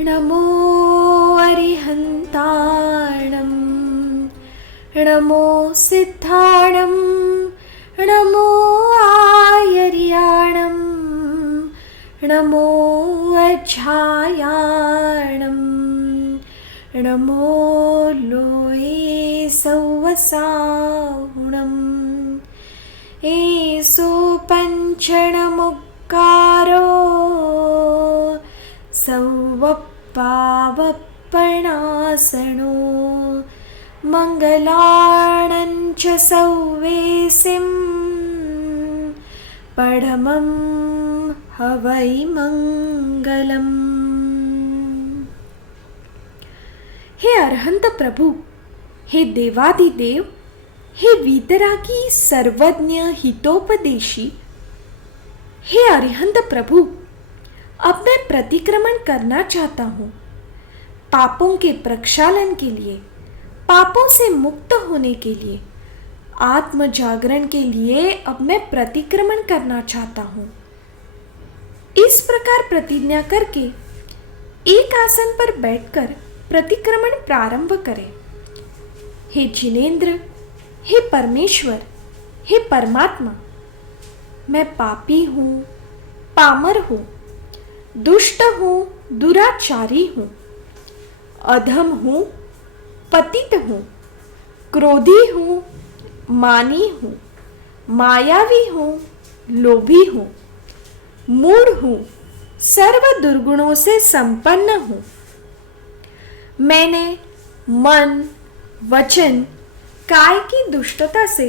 नमो अरिहन्ताणं नमो सिद्धाणं नमो आयर्याणं नमो अज्झायाणं नमो लोये सौवसाहुणम् एसो पञ्चणमुक्कारो सौवप्पावप्पणासनो मङ्गलाणञ्च सौवेसिं परमं हवै मंगलम्। हे अरहंत प्रभु, हे देवादिदेव, हे वीतरागी सर्वज्ञ हितोपदेशी, हे अरिहंत प्रभु, अब मैं प्रतिक्रमण करना चाहता हूँ। पापों के प्रक्षालन के लिए, पापों से मुक्त होने के लिए, आत्म जागरण के लिए अब मैं प्रतिक्रमण करना चाहता हूँ। इस प्रकार प्रतिज्ञा करके एक आसन पर बैठकर प्रतिक्रमण प्रारंभ करें। हे जिनेंद्र, हे परमेश्वर, हे परमात्मा, मैं पापी हूँ, पामर हूँ, दुष्ट हूँ, दुराचारी हूँ, अधम हूँ, पतित हूँ, क्रोधी हूँ, मानी हूँ, मायावी हूँ, लोभी हूँ, मूढ़ हूँ, सर्व दुर्गुणों से संपन्न हूँ। मैंने मन, वचन, काय की दुष्टता से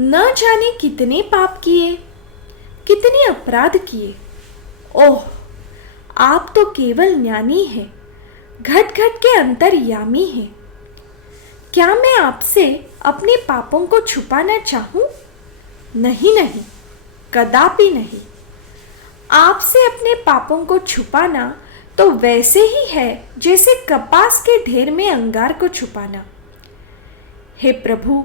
न जाने कितने पाप किए, कितने अपराध किए। ओह, आप तो केवल ज्ञानी हैं, घट घट के अंतर्यामी हैं। क्या मैं आपसे अपने पापों को छुपाना चाहूं? नहीं नहीं, कदापि नहीं। आपसे अपने पापों को छुपाना तो वैसे ही है जैसे कपास के ढेर में अंगार को छुपाना। हे प्रभु,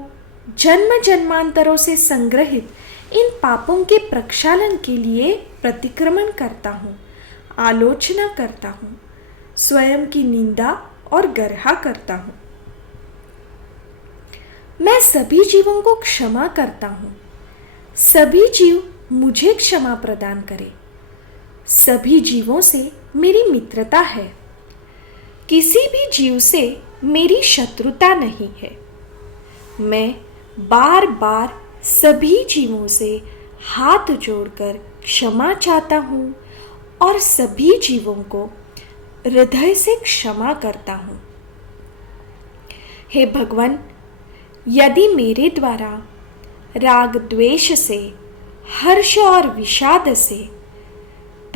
जन्म जन्मांतरों से संग्रहित इन पापों के प्रक्षालन के लिए प्रतिक्रमण करता हूँ, आलोचना करता हूँ, स्वयं की निंदा और गर्हा करता हूँ। मैं सभी जीवों को क्षमा करता हूँ। सभी जीव मुझे क्षमा प्रदान करें। सभी जीवों से मेरी मित्रता है। किसी भी जीव से मेरी शत्रुता नहीं है। मैं बार बार सभी जीवों से हाथ जोड़कर क्षमा चाहता हूँ और सभी जीवों को हृदय से क्षमा करता हूँ। हे भगवान, यदि मेरे द्वारा राग द्वेष से, हर्ष और विषाद से,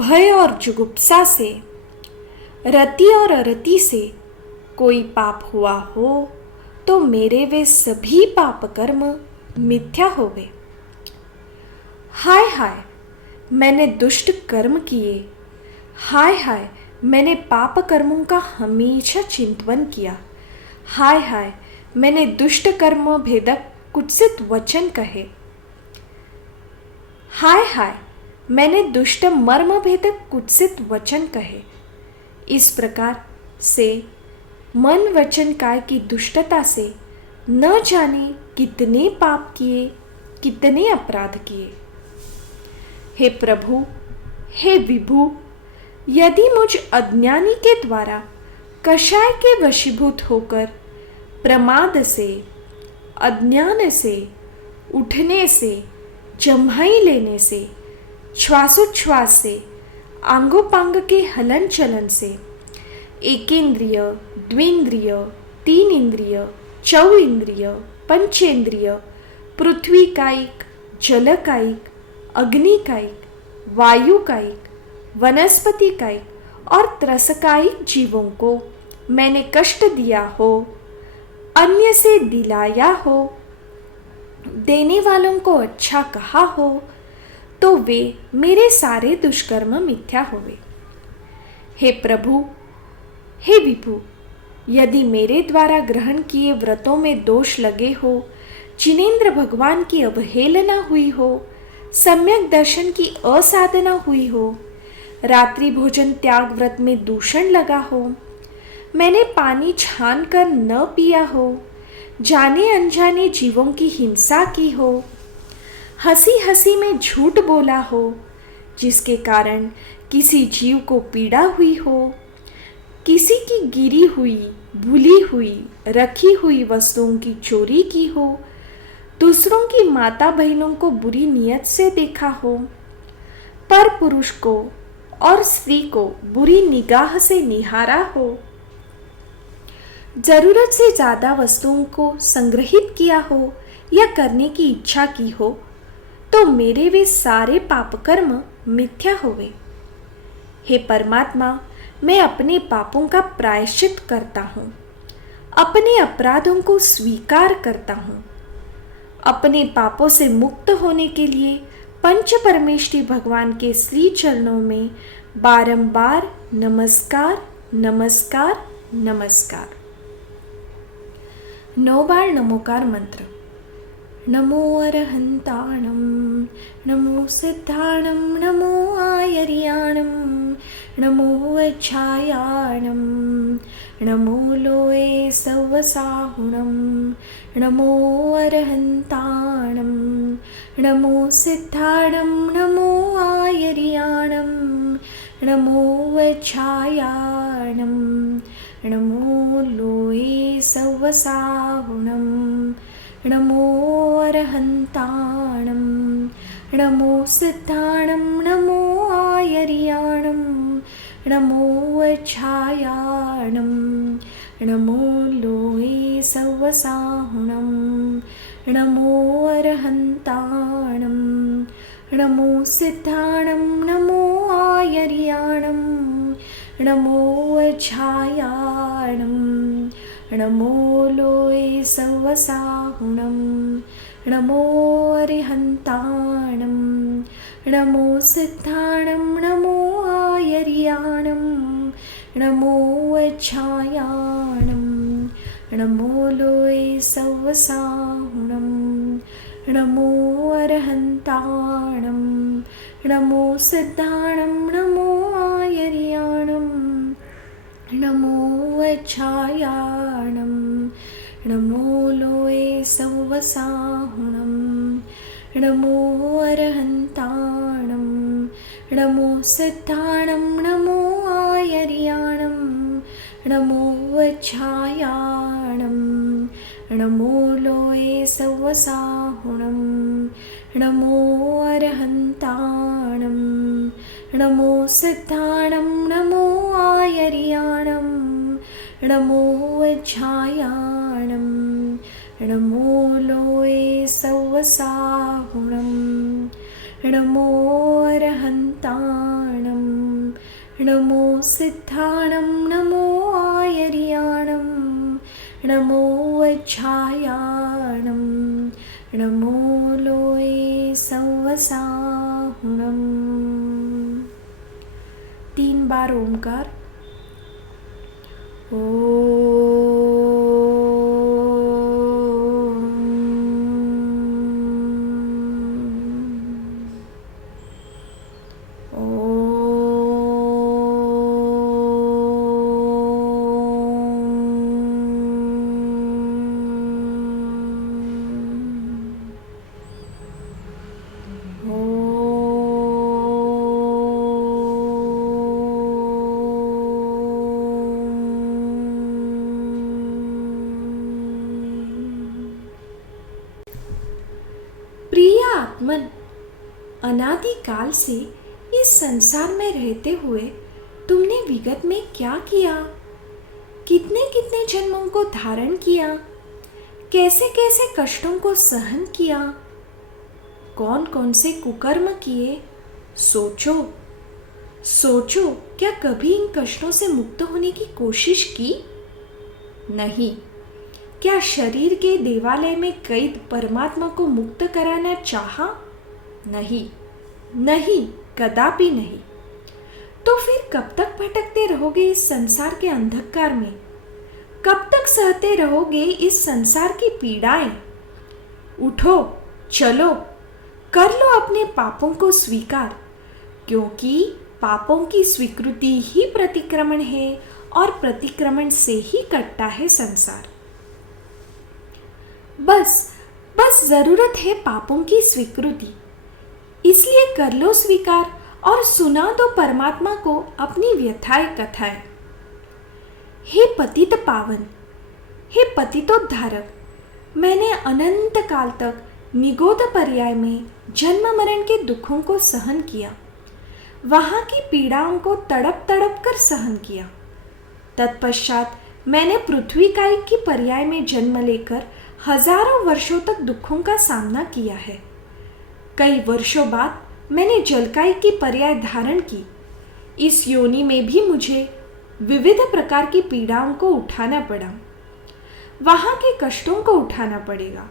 भय और जुगुप्सा से, रति और अरति से कोई पाप हुआ हो तो मेरे वे सभी पाप कर्म मिथ्या होवे। हाय हाय, मैंने दुष्ट कर्म किए। हाय हाय, मैंने पाप कर्मों का हमेशा चिंतन किया। हाय हाय, मैंने दुष्ट कर्म भेदक कुत्सित वचन कहे। हाय हाय, मैंने दुष्ट मर्म भेदक कुत्सित वचन कहे। इस प्रकार से मन वचन काय की दुष्टता से न जाने कितने पाप किए, कितने अपराध किए। हे प्रभु, हे विभु, यदि मुझ अज्ञानी के द्वारा कषाय के वशीभूत होकर प्रमाद से, अज्ञान से, उठने से, जम्हाई लेने से, श्वासोच्छ्वास से, आंगोपांग के हलन चलन से, एकेंद्रिय, द्विंद्रिय, तीन इंद्रिय, चौ इंद्रिय, पंचेंद्रिय, पृथ्वी कायिक, जल कायिक, अग्नि कायिक, वायु कायिक, वनस्पति कायिक और त्रसकायिक जीवों को मैंने कष्ट दिया हो, अन्य से दिलाया हो, देने वालों को अच्छा कहा हो, तो वे मेरे सारे दुष्कर्म मिथ्या होवे। हे प्रभु, हे विभु, यदि मेरे द्वारा ग्रहण किए व्रतों में दोष लगे हो, जिनेंद्र भगवान की अवहेलना हुई हो, सम्यक दर्शन की असाधना हुई हो, रात्रि भोजन त्याग व्रत में दूषण लगा हो, मैंने पानी छान कर न पिया हो, जाने अनजाने जीवों की हिंसा की हो, हंसी हंसी में झूठ बोला हो जिसके कारण किसी जीव को पीड़ा हुई हो, किसी की गिरी हुई, भूली हुई, रखी हुई वस्तुओं की चोरी की हो, दूसरों की माता बहनों को बुरी नीयत से देखा हो, पर पुरुष को और स्त्री को बुरी निगाह से निहारा हो, जरूरत से ज़्यादा वस्तुओं को संग्रहित किया हो या करने की इच्छा की हो, तो मेरे वे सारे पाप कर्म मिथ्या होवे। हे परमात्मा, मैं अपने पापों का प्रायश्चित करता हूँ, अपने अपराधों को स्वीकार करता हूँ। अपने पापों से मुक्त होने के लिए पंच परमेष्ठी भगवान के श्री चरणों में बारंबार नमस्कार नमस्कार नमस्कार। 9 बार नमोकार मंत्र। नमो अरहंताणं, नमो सिद्धाणं, नमो आयर्याणं, नमो वज्रायाणं, नमो लोये सवसाहुणं, नमो अरहंताणं, नमो सिद्धाणं, नमो आयर्याणं, नमो वज्रायाणं, नमो लोये सवसाहुणं, नमो अरहंताणं, नमो सिद्धाणं, नमो आयर्याणं, नमो वज्रायाणं, नमो लोये सवसाहुणं, नमो अरहंताणं, नमो सिद्धाणं, नमो आयर्याणं, नमो वज्रायाणं, नमो लोये सवसाहुणं, नमो अरहंताणं, नमो सिद्धाणं, नमो आयर्याणं, नमो वज्रायाणं, नमो लोये सवसाहुणं, नमो अरहंताणं, नमो सिद्धाणं, नमो आयर्याणं, नमो वज्रायाणं, नमो लोये सवसाहुणं, नमो अरहंताणं, नमो सिद्धाणं, नमो आयर्याणं, नमो वज्रायाणं, नमो लोये सवसाहुणं, नमो अरहंताणं, नमो सिद्धाणं, नमो आयर्याणं, नमो वज्रायाणं, नमो लोये सवसाहुणं, नमो अरहंताणं, नमो सिद्धाणं, नमो आयर्याणं, नमो वज्रायाणं, नमो लोये सवसाहुणं। 3 बार ओंकार। प्रिय आत्मन, अनादिकाल से इस संसार में रहते हुए तुमने विगत में क्या किया, कितने कितने जन्मों को धारण किया, कैसे कैसे कष्टों को सहन किया, कौन कौन से कुकर्म किए, सोचो सोचो। क्या कभी इन कष्टों से मुक्त होने की कोशिश की? नहीं। क्या शरीर के देवालय में कैद परमात्मा को मुक्त कराना चाहा? नहीं, नहीं, कदापि नहीं। तो फिर कब तक भटकते रहोगे इस संसार के अंधकार में? कब तक सहते रहोगे इस संसार की पीड़ाएं? उठो, चलो, कर लो अपने पापों को स्वीकार, क्योंकि पापों की स्वीकृति ही प्रतिक्रमण है और प्रतिक्रमण से ही कटता है संसार। बस जरूरत है पापों की स्वीकृति। इसलिए कर लो स्वीकार और सुना दो परमात्मा को अपनी व्यथाएं कथाएं। हे पतित पावन, हे पतितोद्धारक, मैंने अनंत काल तक निगोद पर्याय में जन्म मरण के दुखों को सहन किया, वहां की पीड़ाओं को तड़प तड़प कर सहन किया। तत्पश्चात मैंने पृथ्वी कायिक की पर्याय में जन्म लेकर हजारों वर्षों तक दुखों का सामना किया है। कई वर्षों बाद मैंने जलकायिक की पर्याय धारण की। इस योनि में भी मुझे विविध प्रकार की पीड़ाओं को उठाना पड़ा, वहां के कष्टों को उठाना पड़ेगा।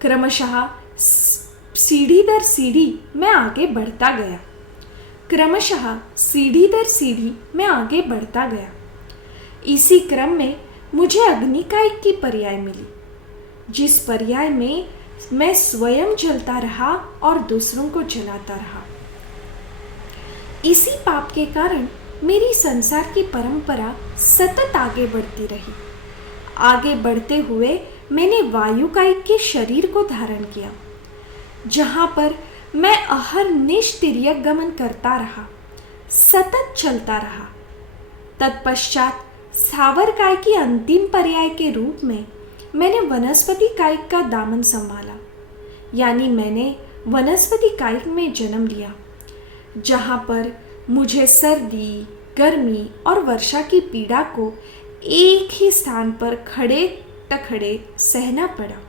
क्रमशः सीढ़ी दर सीढ़ी मैं आगे बढ़ता गया। इसी क्रम में मुझे अग्निकायिक की पर्याय मिली, जिस पर्याय में मैं स्वयं जलता रहा और दूसरों को जलाता रहा। इसी पाप के कारण मेरी संसार की परंपरा सतत आगे बढ़ती रही। आगे बढ़ते हुए मैंने वायुकायिक के शरीर को धारण किया, जहां पर मैं अहर्निश तिर्यक गमन करता रहा, सतत चलता रहा। तत्पश्चात स्थावर काय की अंतिम पर्याय के रूप में मैंने वनस्पति कायिक का दामन संभाला, यानी मैंने वनस्पति कायिक में जन्म लिया, जहाँ पर मुझे सर्दी, गर्मी और वर्षा की पीड़ा को एक ही स्थान पर खड़े टखड़े सहना पड़ा।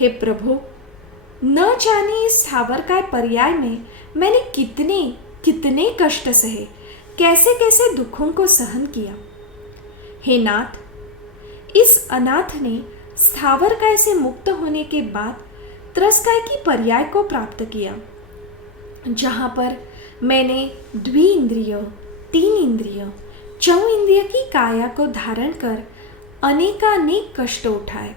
हे प्रभु, न जाने इस स्थावरकाय पर्याय में मैंने कितने कितने कष्ट सहे, कैसे कैसे दुखों को सहन किया। हे नाथ, इस अनाथ ने स्थावरकाय से मुक्त होने के बाद त्रस्काय की पर्याय को प्राप्त किया, जहाँ पर मैंने द्विइंद्रिय, तीन इंद्रिय, चौ इंद्रिय की काया को धारण कर अनेकानेक कष्ट उठाए।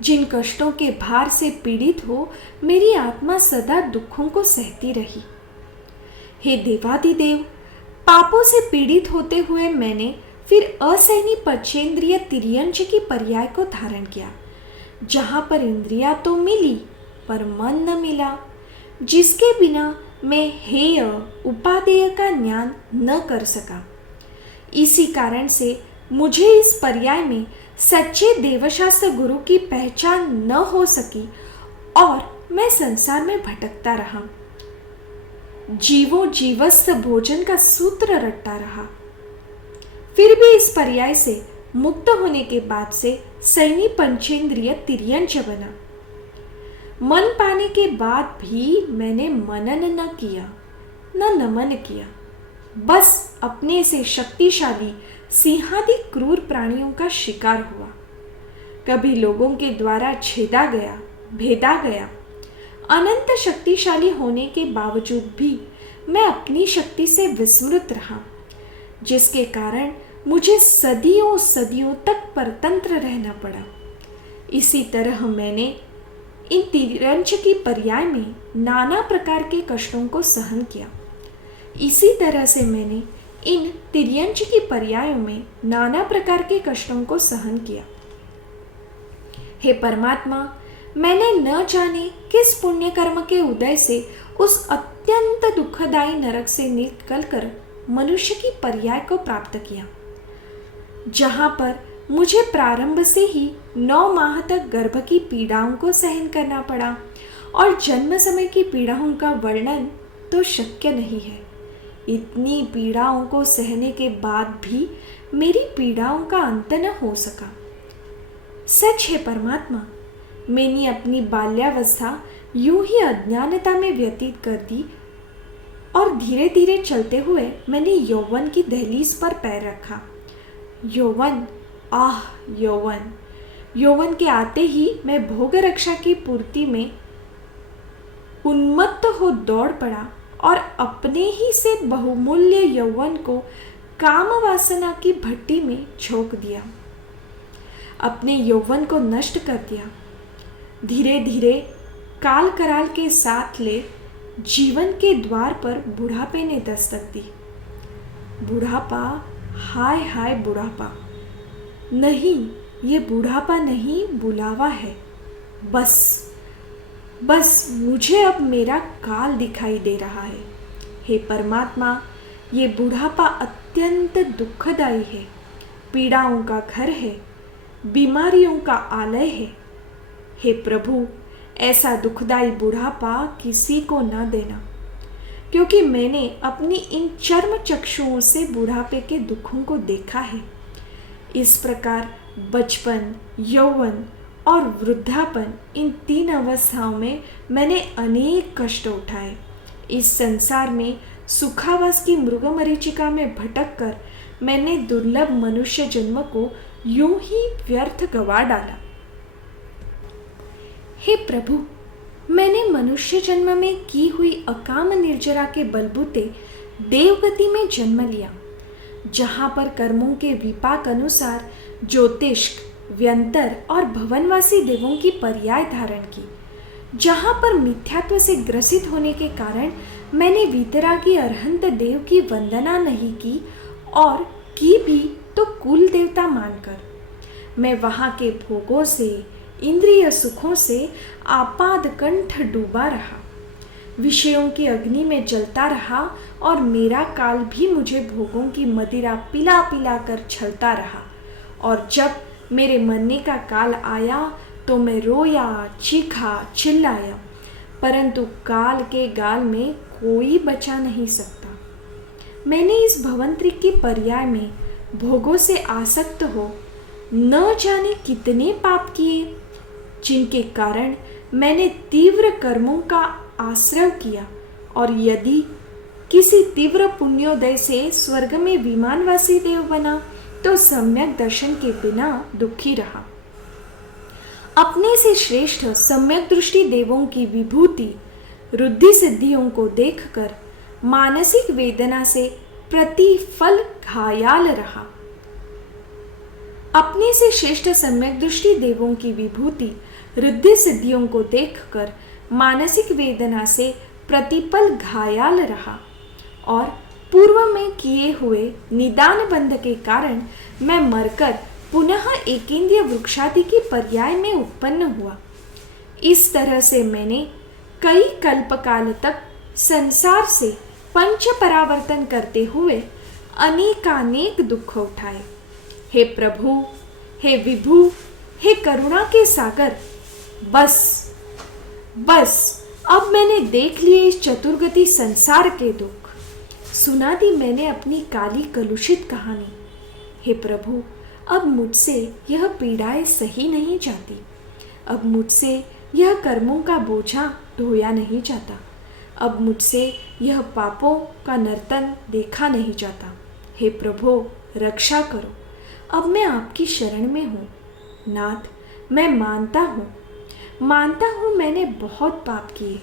जिन कष्टों के भार से पीड़ित हो मेरी आत्मा सदा दुखों को सहती रही। हे देवादिदेव, पापों से पीड़ित होते हुए मैंने फिर असहनी पंचेंद्रिय तिर्यंच की पर्याय को धारण किया, जहाँ पर इंद्रियां तो मिली पर मन न मिला, जिसके बिना मैं हेय उपादेय का ज्ञान न कर सका। इसी कारण से मुझे इस पर्याय में सच्चे देवशास्त्र गुरु की पहचान न हो सकी और मैं संसार में भटकता रहा, जीवो जीवस्य भोजन का सूत्र रटता रहा। फिर भी इस पर्याय से मुक्त होने के बाद से सैनी पंचेंद्रिय तिर्यंच बना। मन पाने के बाद भी मैंने मनन न किया, न नमन किया, बस अपने से शक्तिशाली सिंहादि क्रूर प्राणियों का शिकार हुआ। कभी लोगों के द्वारा छेदा गया, भेदा गया। अनंत शक्तिशाली होने के बावजूद भी मैं अपनी शक्ति से विस्मृत रहा, जिसके कारण मुझे सदियों सदियों तक परतंत्र रहना पड़ा। इसी तरह मैंने इन तिर्यंच की पर्याय में नाना प्रकार के कष्टों को सहन किया। इसी तरह से मैंने इन तिर्यंच की पर्यायों में नाना प्रकार के कष्टों को सहन किया। हे परमात्मा, मैंने न जाने किस पुण्य कर्म के उदय से उस अत्यंत दुखदायी नरक से निकलकर मनुष्य की पर्याय को प्राप्त किया, जहाँ पर मुझे प्रारंभ से ही 9 माह तक गर्भ की पीड़ाओं को सहन करना पड़ा और जन्म समय की पीड़ाओं का वर्णन तो शक्य नहीं है। इतनी पीड़ाओं को सहने के बाद भी मेरी पीड़ाओं का अंत न हो सका। सच है परमात्मा, मैंने अपनी बाल्यावस्था यूं ही अज्ञानता में व्यतीत कर दी और धीरे धीरे चलते हुए मैंने यौवन की दहलीज पर पैर रखा। यौवन, आह यौवन! यौवन के आते ही मैं भोग रक्षा की पूर्ति में उन्मत्त हो दौड़ पड़ा और अपने ही से बहुमूल्य यौवन को काम वासना की भट्टी में झोंक दिया, अपने यौवन को नष्ट कर दिया। धीरे धीरे काल कराल के साथ ले जीवन के द्वार पर बुढ़ापे ने दस्तक दी। बुढ़ापा, हाय हाय बुढ़ापा। नहीं, ये बुढ़ापा नहीं, बुलावा है। बस मुझे अब मेरा काल दिखाई दे रहा है। हे परमात्मा, ये बुढ़ापा अत्यंत दुखदाई है, पीड़ाओं का घर है, बीमारियों का आलय है। हे प्रभु, ऐसा दुखदाई बुढ़ापा किसी को न देना, क्योंकि मैंने अपनी इन चर्म चक्षुओं से बुढ़ापे के दुखों को देखा है। इस प्रकार बचपन, यौवन और वृद्धापन, इन 3 अवस्थाओं में मैंने अनेक कष्ट उठाए। इस संसार में सुखावास की मृगमरीचिका में भटक कर मैंने दुर्लभ मनुष्य जन्म को यूं ही व्यर्थ गवा डाला। हे प्रभु, मैंने मनुष्य जन्म में की हुई अकाम निर्जरा के बलबूते देवगति में जन्म लिया, जहाँ पर कर्मों के विपाक अनुसार ज्योतिष्क, व्यंतर और भवनवासी देवों की पर्याय धारण की, जहाँ पर मिथ्यात्व से ग्रसित होने के कारण मैंने वीतरागी अरहंत देव की वंदना नहीं की, और की भी तो कुल देवता मानकर। मैं वहाँ के भोगों से, इंद्रिय सुखों से आपाद कंठ डूबा रहा, विषयों की अग्नि में जलता रहा, और मेरा काल भी मुझे भोगों की मदिरा पिला पिला कर छलता रहा। और जब मेरे मरने का काल आया तो मैं रोया, चीखा, चिल्लाया, परंतु काल के गाल में कोई बचा नहीं सकता। मैंने इस भवंतरिक की पर्याय में भोगों से आसक्त हो न जाने कितने पाप किए, जिनके कारण मैंने तीव्र कर्मों का आश्रय किया, और यदि किसी तीव्र पुण्योदय से स्वर्ग में विमानवासी देव बना तो सम्यक दर्शन के बिना दुखी रहा। अपने से श्रेष्ठ सम्यक दृष्टि देवों की विभूति, रुद्धि सिद्धियों को देखकर मानसिक वेदना से प्रतिफल घायल रहा। अपने से श्रेष्ठ सम्यक दृष्टि देवों की विभूति, रुद्धि सिद्धियों को देखकर मानसिक वेदना से प्रतिपल घायल रहा, और पूर्व में किए हुए निदान बंध के कारण मैं मरकर पुनः एकेंद्रिय वृक्षादि की पर्याय में उत्पन्न हुआ। इस तरह से मैंने कई कल्पकाल तक संसार से पंच परावर्तन करते हुए अनेकानेक दुख उठाए। हे प्रभु, हे विभु, हे करुणा के सागर, बस अब मैंने देख लिए इस चतुर्गति संसार के दुख, सुना दी मैंने अपनी काली कलुषित कहानी। हे प्रभु, अब मुझसे यह पीड़ाएं सही नहीं जाती, अब मुझसे यह कर्मों का बोझा ढोया नहीं जाता, अब मुझसे यह पापों का नर्तन देखा नहीं जाता। हे प्रभु, रक्षा करो, अब मैं आपकी शरण में हूँ। नाथ, मैं मानता हूँ मैंने बहुत पाप किए,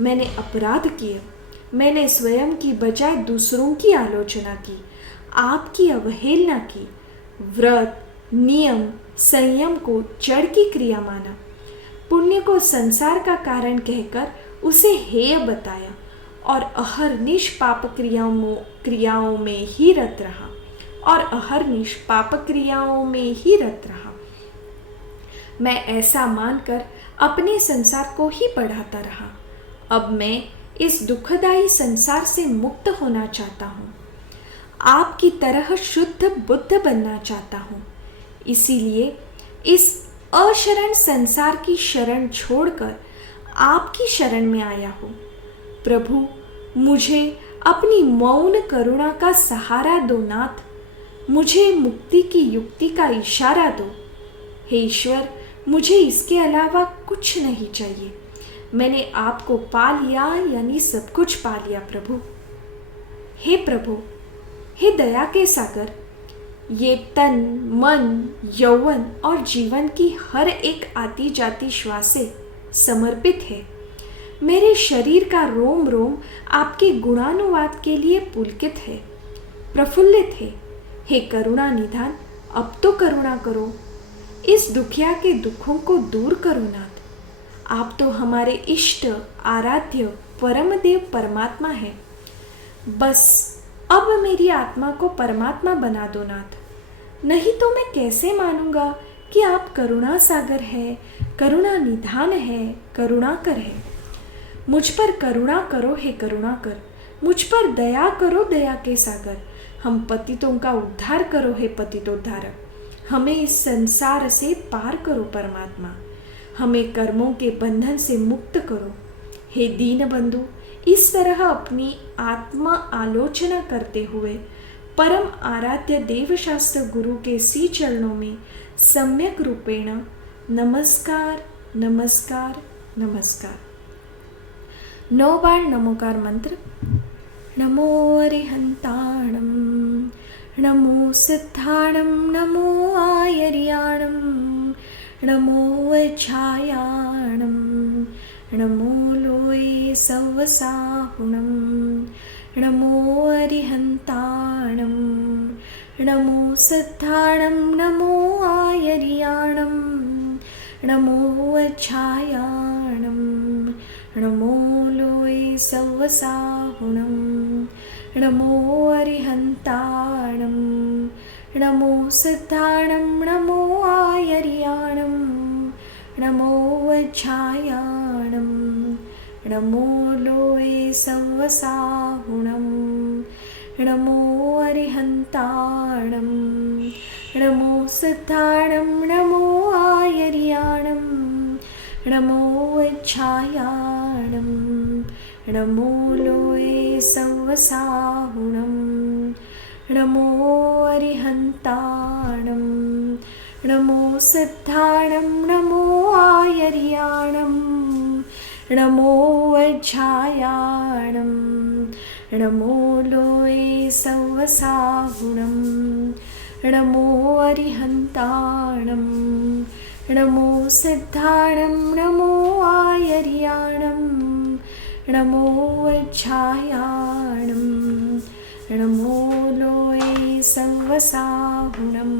मैंने अपराध किए, मैंने स्वयं की बजाय दूसरों की आलोचना की, आपकी अवहेलना की, व्रत, नियम, संयम को जड़ की क्रिया माना, पुण्य को संसार का कारण कहकर उसे हेय बताया, और अहरनिश पाप क्रियाओं में ही रत रहा, मैं ऐसा मानकर अपने संसार को ही बढ़ाता रहा। अब मैं इस दुखदाई संसार से मुक्त होना चाहता हूँ, आपकी तरह शुद्ध बुद्ध बनना चाहता हूँ। इसीलिए इस अशरण संसार की शरण छोड़कर आपकी शरण में आया हूँ। प्रभु, मुझे अपनी मौन करुणा का सहारा दो नाथ, मुझे मुक्ति की युक्ति का इशारा दो। हे ईश्वर, मुझे इसके अलावा कुछ नहीं चाहिए। मैंने आपको पा लिया, यानी सब कुछ पा लिया प्रभु। हे प्रभु, हे दया के सागर, ये तन, मन, यौवन और जीवन की हर एक आती जाती श्वासें समर्पित है। मेरे शरीर का रोम रोम आपके गुणानुवाद के लिए पुलकित है, प्रफुल्लित है। हे करुणा निधान, अब तो करुणा करो, इस दुखिया के दुखों को दूर करो नाथ। आप तो हमारे इष्ट आराध्य परमदेव परमात्मा है। बस अब मेरी आत्मा को परमात्मा बना दो नाथ, नहीं तो मैं कैसे मानूंगा कि आप करुणा सागर है, करुणा निधान है, करुणाकर है। मुझ पर करुणा करो हे करुणाकर, मुझ पर दया करो दया के सागर। हम पतितों का उद्धार करो हे पतितोद्धारक, हमें इस संसार से पार करो परमात्मा। हमें कर्मों के बंधन से मुक्त करो हे दीन बंधु। इस तरह अपनी आत्मा आलोचना करते हुए परम आराध्य देवशास्त्र गुरु के सी चरणों में सम्यक रूपेण नमस्कार नमस्कार नमस्कार। 9 बार नमोकार मंत्र। नमो अरिहंताणं, नमो सिद्धाणं, नमो आयर्याणं, नमो वज्रायाणं, नमो लोये सवसाहुणं, नमो अरिहंताणं, नमो सिद्धाणं, नमो आयर्याणं, नमो वज्रायाणं, नमो लोये सवसाहुणं, नमो अरिहंताणं, नमो सिद्धाणं, नमो आयर्याणं, नमो वज्रायाणं, नमो लोये सवसाहुणं, नमो अरिहंताणं, नमो सिद्धाणं, नमो आयर्याणं, नमो वज्रायाणं, नमो लोये सवसाहुणं, नमो अरिहंताणं, नमो सिद्धाणं, नमो आयर्याणं, नमो वज्रायाणं, नमो लोये सवसाहुणं, नमो अरिहंताणं, नमो सिद्धाणं, नमो आयर्याणं, नमो वज्रायाणं, नमो लोये सवसाहुणं,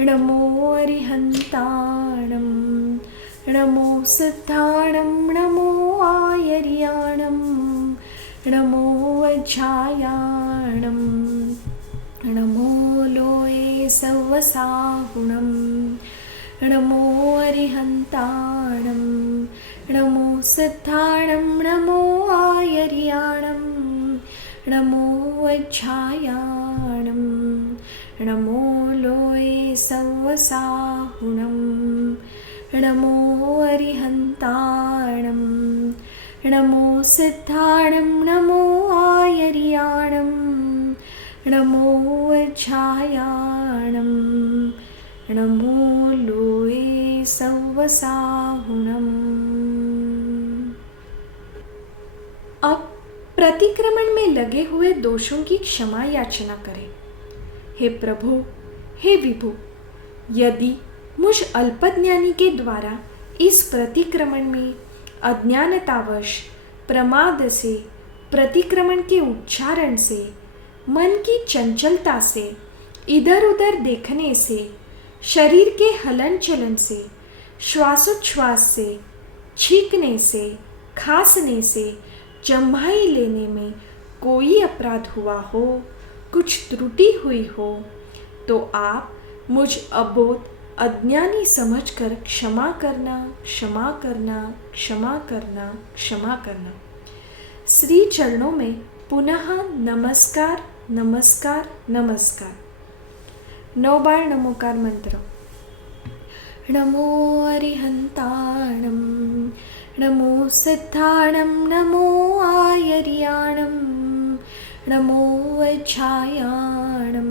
नमो अरिहंताणं, नमो सिद्धाणं, नमो आयर्याणं, नमो वज्रायाणं, नमो लोये सवसाहुणं, नमो अरिहंताणं, नमो सिद्धाणं, नमो आयर्याणं, नमो वज्रायाणं, नमो लोये सवसाहुणं, नमो अरिहंताणं, नमो सिद्धाणं, नमो आयर्याणं, नमो वज्रायाणं, नमो लोये सवसाहुणं। अब प्रतिक्रमण में लगे हुए दोषों की क्षमा याचना करें। हे प्रभु, हे विभु, यदि मुझ अल्पज्ञानी के द्वारा इस प्रतिक्रमण में अज्ञानतावश प्रमाद से, प्रतिक्रमण के उच्चारण से, मन की चंचलता से, इधर उधर देखने से, शरीर के हलन चलन से, श्वासोच्छ्वास से, छींकने से, खांसने से, जम्हाई लेने में कोई अपराध हुआ हो, कुछ त्रुटि हुई हो, तो आप मुझ अबोध अज्ञानी समझकर क्षमा करना, क्षमा करना, क्षमा करना, क्षमा करना। श्री चरणों में पुनः नमस्कार नमस्कार नमस्कार। 9 बार नमोकार मंत्र। नमो अरिहंताणं, नमो सिद्धाणं, नमो आयर्याणं, नमो वज्रायाणं,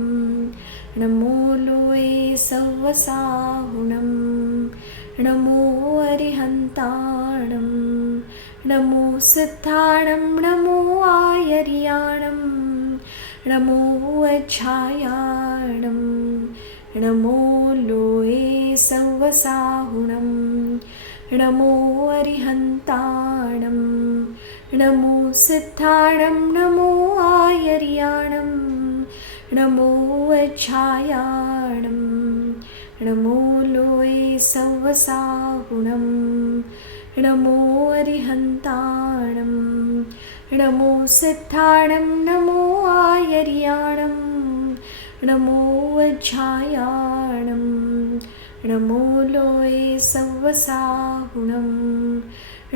नमो लोये सवसाहुणं, नमो अरिहंताणं, नमो सिद्धाणं, नमो आयर्याणं, नमो वज्रायाणं, नमो लोये सवसाहुणं, नमो अरिहंताणं, नमो सिद्धाणं, नमो आयर्याणं, नमो वज्रायाणं, नमो लोये सवसाहुणं, नमो अरिहन्ताणं नमो सिद्धाणं नमो आयर्याणं नमो वज्झायाणं नमो लोये सव्वसाहुणं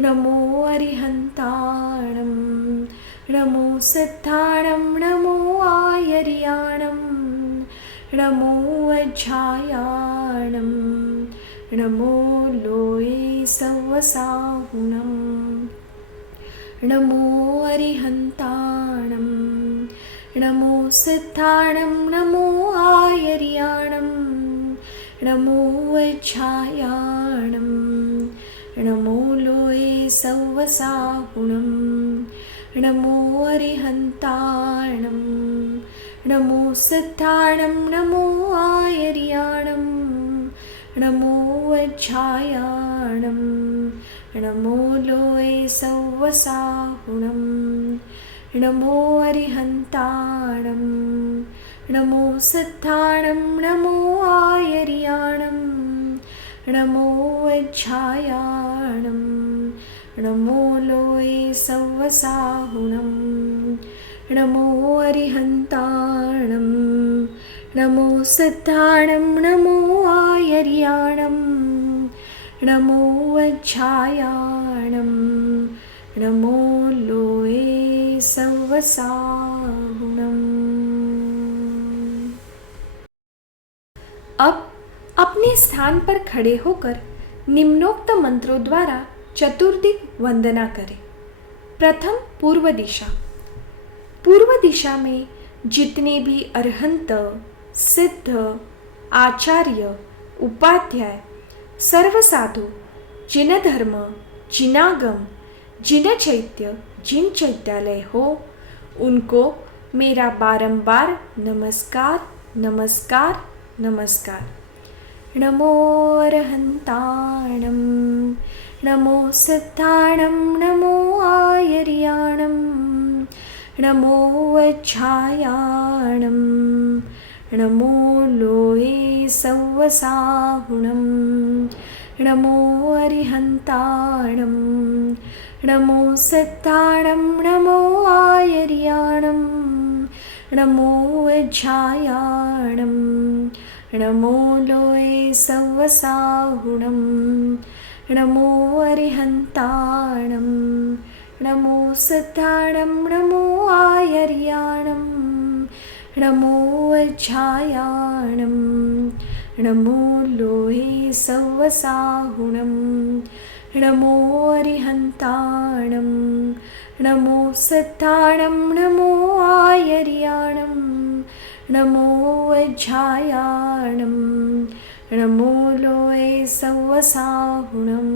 नमो अरिहन्ताणं नमो सिद्धाणं नमो आयर्याणं नमो वज्झायाणं नमो लोये सव्वसाहुणं नमो अरिहन्ताणं नमो सिद्धाणं नमो आयर्याणं नमो वज्झायाणं नमो लोये सव्वसाहुणं नमो अरिहन्ताणं नमो सिद्धाणं नमो आयर्याणं नमो वज्झायाणं नमो लोये सव्वसाहुणं नमो अरिहन्ताणं नमो सिद्धाणं नमो आयर्याणं नमो वज्झायाणं नमो लोये सव्वसाहुणं नमो अरिहन्ताणं नमो सिद्धाणं नमो आयर्याणं नमो वज्झायाणं नमो लोये सव्वसाहुणम्। अब अपने स्थान पर खड़े होकर निम्नोक्त मंत्रों द्वारा चतुर्दिक वंदना करें। प्रथम पूर्व दिशा। पूर्व दिशा में जितने भी अरहंत, सिद्ध, आचार्य, उपाध्याय, सर्व साधु, जिन धर्म, जिनागम, जिन चैत्य, जिन चैत्यालय हो, उनको मेरा बारंबार नमस्कार नमस्कार नमस्कार। नमो अरहन्ताणं नमो सिद्धाणं नमो आयर्याणं नमो वज्झायाणं नमो लोये सव्वसाहुणं नमो अरिहन्ताणं नमो सिद्धाणं नमो आयर्याणं नमो वज्झायाणं नमो लोये सव्वसाहुणं नमो अरिहन्ताणं नमो सिद्धाणं नमो आयर्याणं नमो वज्झायाणं नमो लोये सव्वसाहुणं नमो अरिहन्ताणं नमो सिद्धाणं नमो आयर्याणं नमो वज्झायाणं नमो लोये सव्वसाहुणं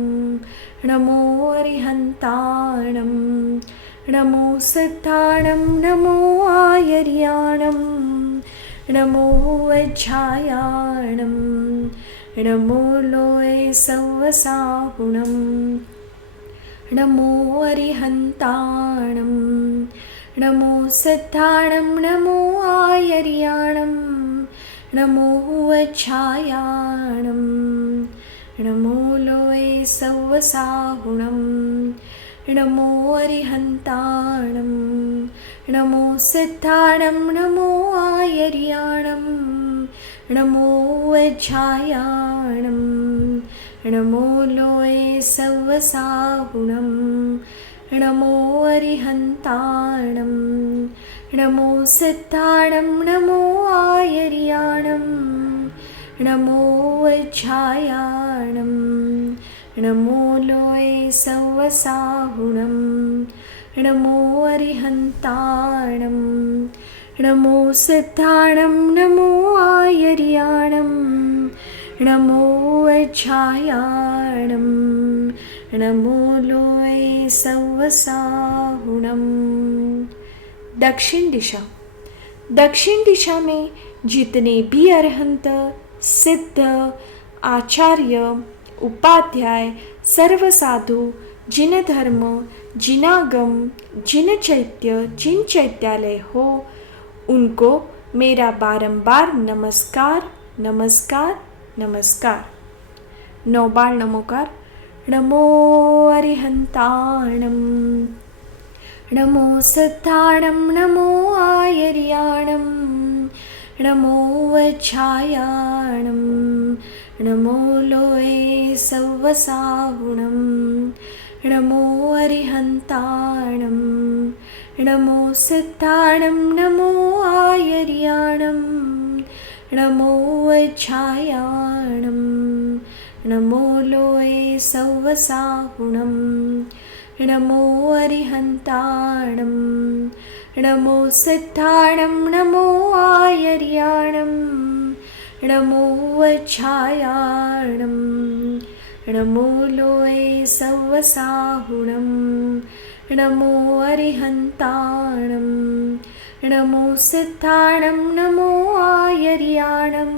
नमो अरिहन्ताणं नमो सिद्धाणं नमो आयर्याणं नमो वज्झायाणं नमो लोये सव्वसाहुणं नमो अरिहन्ताणं नमो सिद्धाणं नमो आयर्याणं नमो वज्झायाणं नमो लोये सव्वसाहुणं नमो अरिहन्ताणं नमो सिद्धाणं नमो आयर्याणं नमो वज्झायाणं नमो लोये सव्वसाहुणं नमो अरिहन्ताणं नमो सिद्धाणं नमो आयर्याणं नमो वज्झायाणं नमो लोये सव्वसाहुणं नमो अरिहन्ताणं नमो सिद्धाणं नमो आयर्याणं नमो वज्झायाणं नमो लोये सव्वसाहुणं। दक्षिण दिशा। दक्षिण दिशा में जितने भी अरहंत, सिद्ध, आचार्य, उपाध्याय, सर्व साधु, जिन धर्म, जिनागम, जिन चैत्य, जिन चैत्यालय हो, उनको मेरा बारंबार नमस्कार नमस्कार नमस्कार। 9 बार नमोकार। नमो अरिहन्ताणं नमो सिद्धाणं नमो आयर्याणं नमो वज्झायाणं नमो लोये सव्वसाहुणं नमो अरिहन्ताणं नमो सिद्धाणं नमो आयर्याणं नमो वज्झायाणं नमो लोये सव्वसाहुणं नमो अरिहन्ताणं नमो सिद्धाणं नमो आयर्याणं नमो वज्झायाणं नमो लोये सव्वसाहुणं नमो अरिहन्ताणं नमो सिद्धाणं नमो आयर्याणं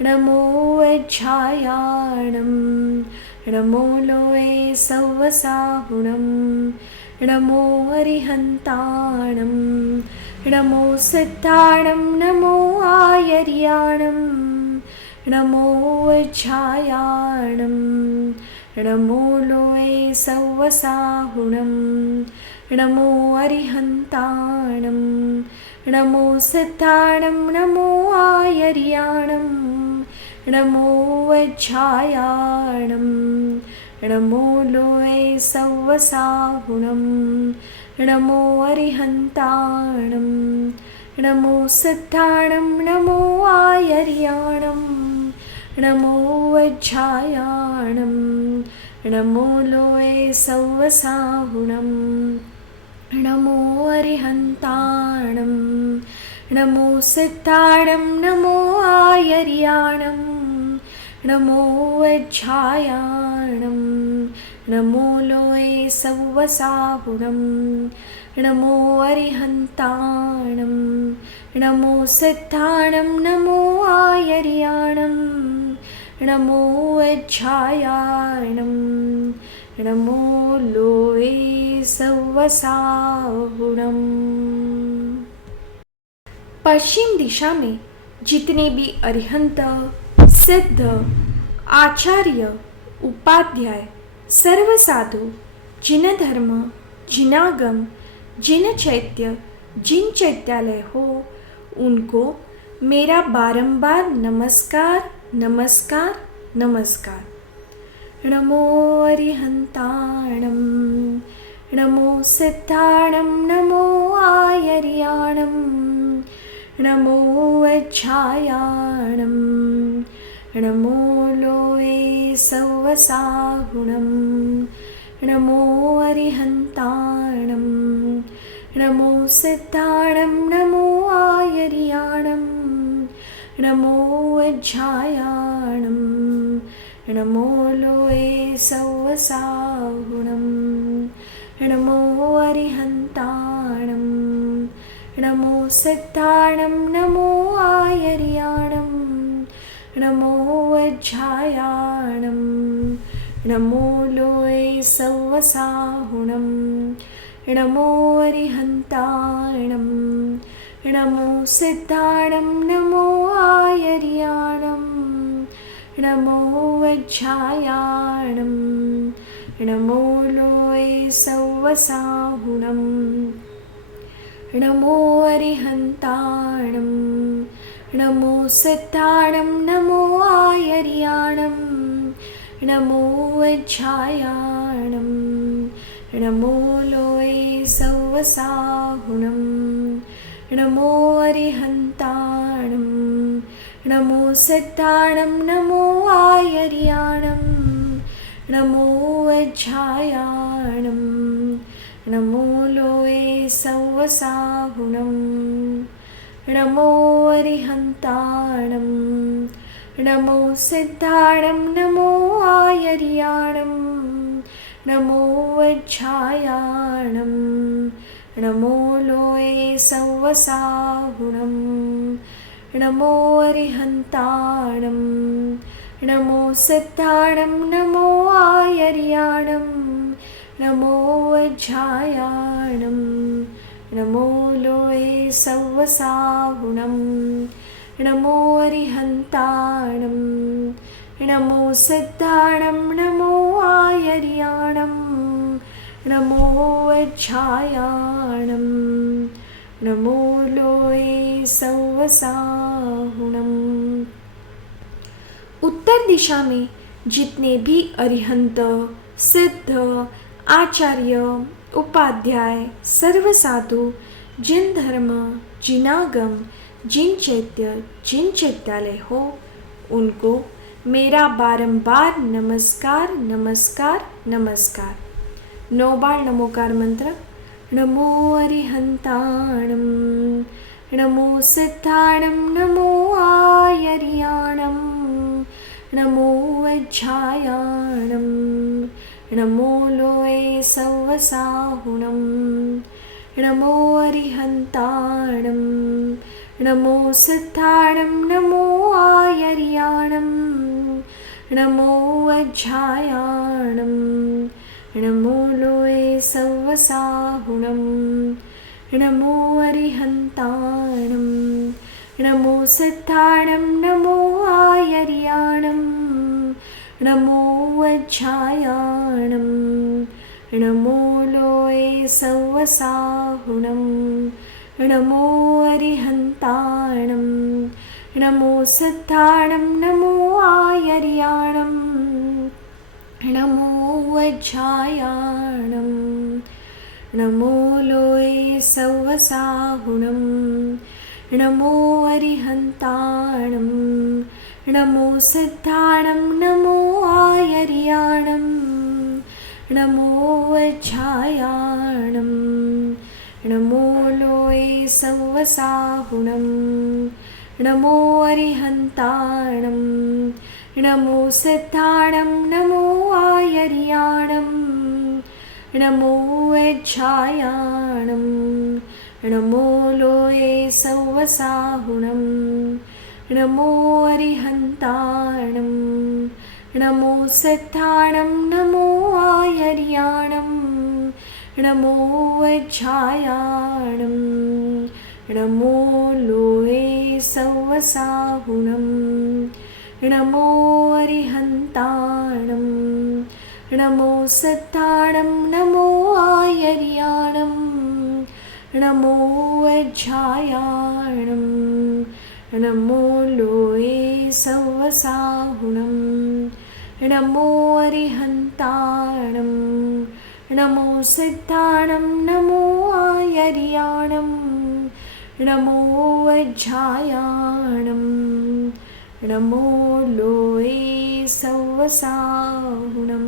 नमो वज्झायाणं नमो लोये सव्वसाहुणं नमो अरिहन्ताणं नमो सिद्धाणं नमो आयर्याणं नमो वज्झायाणं नमो लोये सव्वसाहुणं नमो अरिहन्ताणं नमो सिद्धाणं नमो आयर्याणं नमो वज्झायाणं नमो लोये सव्वसाहुणं नमो अरिहन्ताणं नमो सिद्धाणं नमो आयर्याणं नमो वज्झायाणं नमो लोये सव्वसाहुणं नमो अरिहन्ताणं नमो सिद्धाणं नमो आयर्याणं नमो वज्झायाणं नमो लोये सव्वसाहुणं नमो अरिहन्ताणं नमो सिद्धाणं नमो आयर्याणं नमो वज्झायाणं नमो लोये सव्वसाहुणं। पश्चिम दिशा में जितने भी अरिहंत, सिद्ध, आचार्य, उपाध्याय, सर्व साधु, जिन धर्म, जिनागम, जिन चैत्य, जिन चैत्यालय हो, उनको मेरा बारंबार नमस्कार नमस्कार नमस्कार। नमो अरिहन्ताणं नमो सिद्धाणं नमो आयर्याणं नमो वज्झायाणं नमो लोये सव्वसाहुणं नमो अरिहन्ताणं नमो सिद्धाणं नमो आयर्याणं नमो वज्झायाणं नमो लोये सव्वसाहुणं नमो अरिहन्ताणं नमो सिद्धाणं नमो आयर्याणं नमो वज्झायाणं नमो लोये सव्वसाहुणं नमो अरिहन्ताणं नमो सिद्धाणं नमो आयर्याणं नमो वज्झायाणं नमो लोये सव्वसाहुणं नमो अरिहन्ताणं नमो सिद्धाणं नमो आयर्याणं नमो वज्झायाणं नमो लोये सव्वसाहुणं नमो अरिहन्ताणं नमो सिद्धाणं नमो आयर्याणं नमो वज्झायाणं नमो लोये सव्वसाहुणं नमो अरिहन्ताणं नमो सिद्धाणं नमो आयर्याणं नमो वज्झायाणं नमो लोये सव्वसाहुणं नमो अरिहन्ताणं नमो सिद्धाणं नमो आयर्याणं नमो वज्झायाणं नमो लोये सव्वसाहुणं नमो अरिहन्ताणं नमो सिद्धाणं नमो आयर्याणं नमो वज्झायाणं नमो लोये सव्वसाहुणम्। उत्तर दिशा में जितने भी अरिहंत, सिद्ध, आचार्य, उपाध्याय, सर्व साधु, जिन धर्म, जिनागम, जिन चैत्य, जिन चैत्यालय हो, उनको मेरा बारंबार नमस्कार नमस्कार नमस्कार। 9 बार नमोकार मंत्र। नमो अरिहंताणं, नमो सिद्धाणं, नमो आयर्याणं, नमो वज्झायाणं, नमो लोये सव्वसाहुणं, नमो अरिहंताणं, नमो सिद्धाणं, नमो आयर्याणं, नमो वज्झायाणं, नमो लोये सव्वसाहुणं, नमो अरिहंताणं, नमो सिद्धाणं, नमो आयर्याणं, नमो वज्झायाणं, नमो लोये सव्वसाहुणं, नमो अरिहंताणं, नमो सिद्धाणं, नमो आयर्याणं, नमो वज्झायाणं, नमो लोये सव्वसाहुणं, नमो अरिहंताणं, नमो सिद्धाणं, नमो आयर्याणं, नमो वज्झायाणं, नमो लोये सव्वसाहुणं, नमो अरिहंताणं, नमो सिद्धाणं, नमो आयर्याणं, नमो वज्झायाणं, नमो लोये सव्वसाहुणं, नमो अरिहंताणं, नमो सिद्धाणं, नमो आयर्याणं, नमो वज्झायाणं, नमो लोये सव्वसाहुणं, नमो अरिहंताणं, नमो सिद्धाणं, नमो आयर्याणं, नमो वज्झायाणं, नमो लोये सव्वसाहुणं, नमो अरिहंताणं, नमो सिद्धाणं, नमो आयर्याणं, नमो वज्झायाणं, नमो लोये सव्वसाहुणम्।